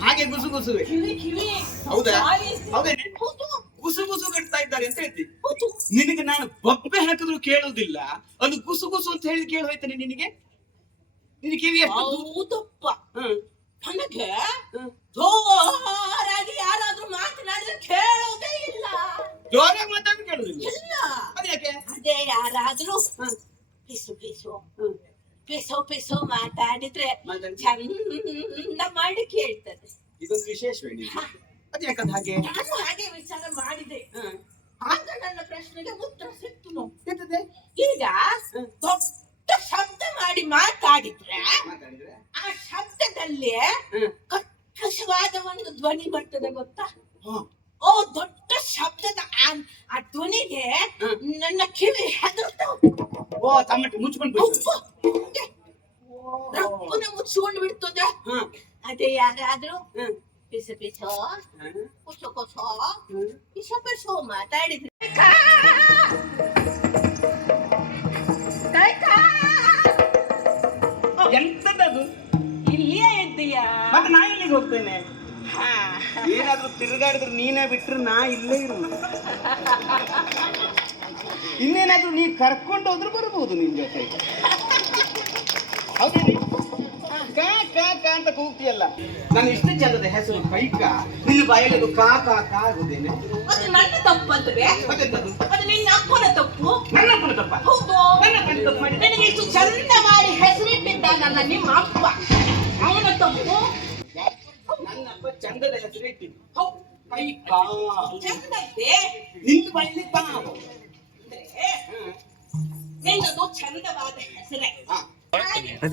ಹಾಗೆ ಗುಸು ಗುಸುವೆ ಕಿವಿ ಹೌದಾ. ಹೌದೇನೆ ಹೌದು? ಗುಸು ಗುಸು ಕಟ್ತಾ ಇದ್ದಾರೆ ಅಂತ ಹೇಳ್ತಿ. ನಿನಗೆ ನಾನು ಬೊಬ್ಬೆ ಹಾಕಿದ್ರು ಕೇಳುವುದಿಲ್ಲ. ಅದು ಗುಸು ಗುಸು ಅಂತ ಹೇಳಿ ಕೇಳಿ ಹೋಯ್ತಾನೆ ನಿನಗೆ? ನಿನ್ ಕಿವಿ ಎಷ್ಟು ಪಿಸು ಪಿಸು ಮಾತಾಡಿದ್ರೆ ಮಾತಾಡಿ. ಚಂದ ಮಾಡಿ ಕೇಳ್ತದೆ ಇದೊಂದು ವಿಶೇಷವೇ ಹಾಗೆ ನಾನು ಹಾಗೆ ವಿಚಾರ ಮಾಡಿದೆ. ಆಗ ನನ್ನ ಪ್ರಶ್ನೆಗೆ ಉತ್ತರ ಸಿಕ್ತು ನೋಡಿ. ಎಂತದೆ? ಈಗ ದೊಡ್ಡ ಶಬ್ದ ಮಾಡಿ ಮಾತಾಡಿದ್ರೆ ಆ ಶಬ್ದದಲ್ಲಿ. ಕರ್ಕಶವಾದ ಒಂದು ಧ್ವನಿ ಬರ್ತದೆ ಗೊತ್ತಾ. ಓ ದೊಡ್ಡ ಶಬ್ದದ ಆ ಆ ಧ್ವನಿಗೆ. ನನ್ನ ಕಿವಿ ಹೆದರ್ತಾ ಓ ತಮ್ಮಟ್ಟು ಮುಚ್ಕೊಂಡು ರಪ್ಪನ ಮುಚ್ಚಿಕೊಂಡು ಬಿಡ್ತದೆ ಅದೇ ಯಾರಾದ್ರೂ? ಪಿಸ ಪಿಸ. ಕೊಸ ಕೊಸ. ಪಿಸ ಪಿಸ ಮಾತಾಡಿದ್ರೆ. ಎಂತದದು ಇಲ್ಲಿಯೇ ಇದ್ದೀಯಾ? ಮತ್ತೆ ನಾ ಇಲ್ಲಿಗೆ ಹೋಗ್ತೇನೆ? ಹಾ. ಏನಾದ್ರೂ ತಿರುಗಾಡಿದ್ರೆ ನೀನೇ ಬಿಟ್ರೆ ನಾ ಇಲ್ಲೇ ಇರು ಇನ್ನೇನಾದ್ರೂ ನೀ ಕರ್ಕೊಂಡು ಹೋದ್ರೆ ಬರ್ಬೋದು ನಿನ್ ಜೊತೆ ಕಾ ಕಾ ಕಾ ಅಂತ ಕೂಗ್ತಿಯಲ್ಲ. ನಾನು ಇಷ್ಟು ಚಂದದ ಹೆಸರು ಕೈಕ ನಿನ್ನ ಬಾಯಲ್ಲಿ ಅದು ಕಾ ಕಾ ಕಾ ಆಗುದೇನೆ? ಅದು ನನ್ನ ತಪ್ಪಲ್ವೇ ಮತ್ತೆಂತದು ಅದು ನಿನ್ನ ಅಪ್ಪನ ತಪ್ಪು. ನನ್ನ ಅಪ್ಪನ ತಪ್ಪ? ಹೌದು. ನನ್ನ ಅಪ್ಪನ ತಪ್ಪು ಮಾಡಿದೆ. ನನಗೆ ಇಷ್ಟು ಚಂದ ಮಾಡಿ ಹೆಸರಿಟ್ಟಿದ್ದ ನನ್ನ ನಿಮ್ಮ ಅಪ್ಪ. ಅವನ ತಪ್ಪು. ನನ್ನ ಅಪ್ಪ ಚಂದದ ಹೆಸರು ಹೌ. ಹೌದು ಕೈಕ ಚಂದದ್ದೇ? ನಿನ್ನ ಬಾಯಲ್ಲಿ ಅಂದ್ರೆ ನಿನ್ನದು ಚಂದವಾದ ಹೆಸರೇ. ಹಾ.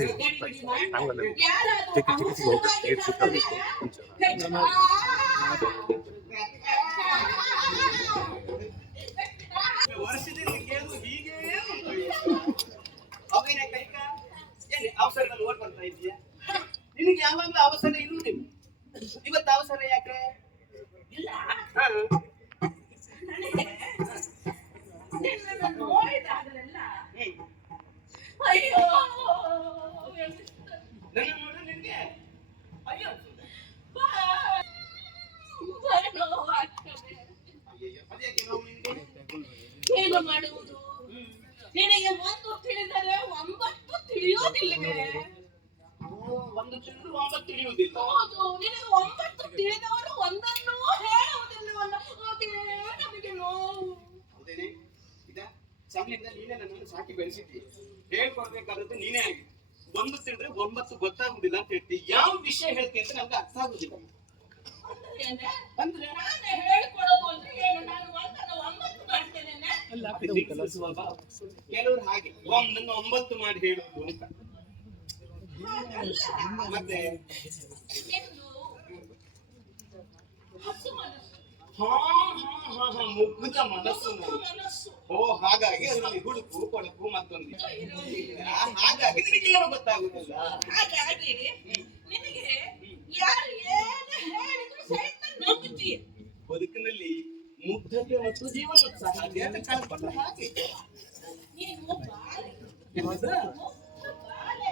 ಏನು ಮಾಡುವುದು? ನಿನಗೆ ಒಂದು ತಿಳಿದರೆ ಒಂಬತ್ತು ತಿಳಿಯೋದಿಲ್ಲವೇ? ಓ, ಒಂದು ನಿನಗೆ ಒಂಬತ್ತು ತಿಳಿದವರು ಒಂದನ್ನು ನಮಗೆ ನೋವು. ನೀನೇ ನೀನೇ ಆಗಿ ಒಂದು ತಿಳಿದ್ರೆ ಒಂಬತ್ತು ಗೊತ್ತಾಗುದಿಲ್ಲ ಅಂತ ಹೇಳ್ತಿ. ಯಾವ ವಿಷಯ ಹೇಳ್ತಿ ಅಂತ ನಮ್ಗೆ ಅರ್ಥ ಆಗುದಿಲ್ಲ ಅಂದ್ರೆ ನಾನೇ ಹೇಳ್ಕೊಡೋದು ಅಂದ್ರೆ ಏನು? ನಾನು ಒಂದನ್ನು ಒಂಬತ್ತು ಮಾಡ್ತೇನೆ. ಕೆಲವರು ಹಾಗೆ. ಒಂದನ್ನು ಒಂಬತ್ತು ಮಾಡಿ ಹೇಳುದು ಅಂತ. ಮತ್ತೆ ಹಸು ಮನಸ್ಸು. ಹಾ ಹಾ ಹಾ ಹಾ ಮುಗ್ಧ ಮನಸ್ಸು ಮನಸ್ಸು. ಓ ಹಾಗಾಗಿ ಅದರಲ್ಲಿ ಹುಡುಕು ಕೊಳಕು ಮತ್ತೊಂದು. ಹಾಗಾಗಿ ನಿನಗೇನು ಏನು ಗೊತ್ತಾಗುದಿಲ್ಲ. ಹಾಗಾಗಿ ನಿನಗೆ ಮುಗ್ಧತೆ ಮತ್ತು ಜೀವನೋತ್ಸಾಹ ಅದ್ಯಾಕೆ ಕಳ್ಕೊಂಡ್ರೆ ಹಾಗೆ ನೀನು ಬಾಳೆ ಹೌದಾ? ಬಾಳೆ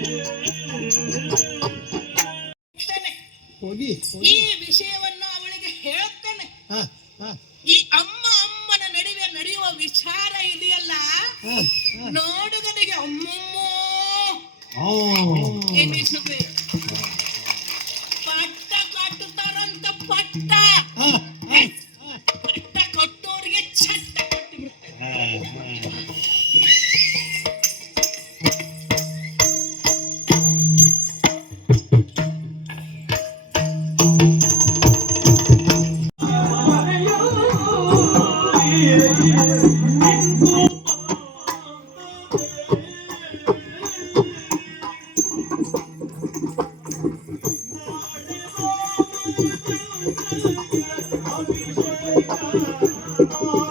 ಈ ವಿಷಯವನ್ನು ಅವಳಿಗೆ ಹೇಳ್ತೇನೆ. ಹಾ ಹಾ. ಈ ಅಮ್ಮ ಅಮ್ಮನ ನಡುವೆ ನಡೆಯುವ ವಿಚಾರ ಇದೆಯಲ್ಲ? ನೋಡುಗನಿಗೆ ಅಮ್ಮಮ್ಮ. ಪಟ್ಟ ಕಟ್ಟುತ್ತಾರಂತ ಪಟ್ಟ. ಹೋಗಿ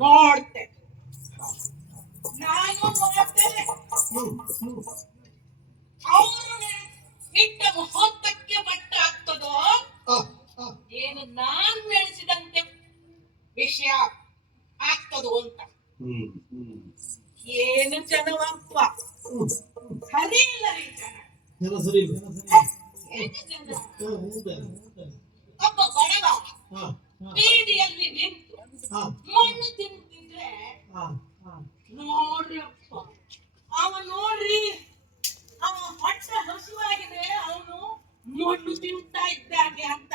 ನೋಡ್ತೆ. ನಾನು ನೋಡ್ತೇನೆ ಅವರು ನಿಟ್ಟ ಮುಹೂರ್ತಕ್ಕೆ ಬಟ್ಟ ಆಗ್ತದೋ ಏನು ನಾನ್ ಬೆಳೆಸಿದಂತೆ ವಿಷಯ ಆಗ್ತದೋ ಅಂತ. ಏನು ಜನವಪ್ಪ ಸರಿ ಇಲ್ಲ. ರೀ ಜನ? ಸರಿ ಒಬ್ಬ ಬಡವ ಬೀದಿಯಲ್ಲಿ ನಿಂತು ಮಣ್ಣು ತಿಂತಿದ್ರೆ ನೋಡ್ರಪ್ಪ. ಅವ ನೋಡ್ರಿ ಅವ ಹೊಟ್ಟೆ ಹಸುವಾಗಿದೆ ಅವನು ಮಣ್ಣು ತಿಂತಾ ಇದ್ದಾನೆ ಅಂತ.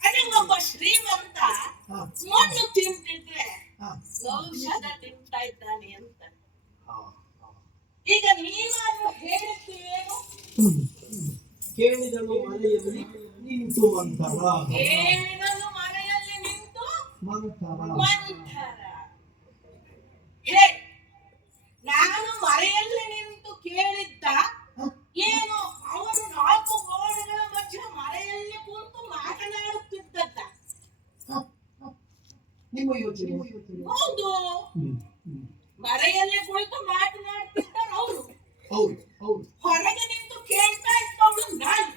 ಅದೇ ಒಬ್ಬ ಶ್ರೀಮಂತ ಮಣ್ಣು ತಿಂತಿದ್ರೆ ಔಷಧ ತಿಂತಾ ಇದ್ದಾನೆ ಅಂತ. ಈಗ ನೀನು ಹೇಳುತ್ತೇನು ಕೇಳಿದಳು ಮನೆಯಲ್ಲಿ ನಿಂತು ಮಂತರ ಮಂಥರ ಹೇ ನಾನು ಮರೆಯಲ್ಲಿ ನಿಂತು ಕೇಳಿದ್ದ ಏನು ಅವರು ನಾಲ್ಕು ಗೋಡೆಗಳ ಮಧ್ಯೆ ಮರೆಯಲ್ಲಿ ಕುಂತು ಮಾತನಾಡುತ್ತಿದ್ದದ್ದ? ನಿಮ್ಮ ಯೋಚನೆ. ಹೌದು. ಮರೆಯಲ್ಲಿ ಕುಳಿತು ಮಾತನಾಡ್ತಿದ್ದಾರೆ ಅವರು. ಹೌದು ಹೌದು. ಹೊರಗೆ ನಿಂತು ಕೇಳ್ತಾ ಇದ್ದವಳು ನಾನು.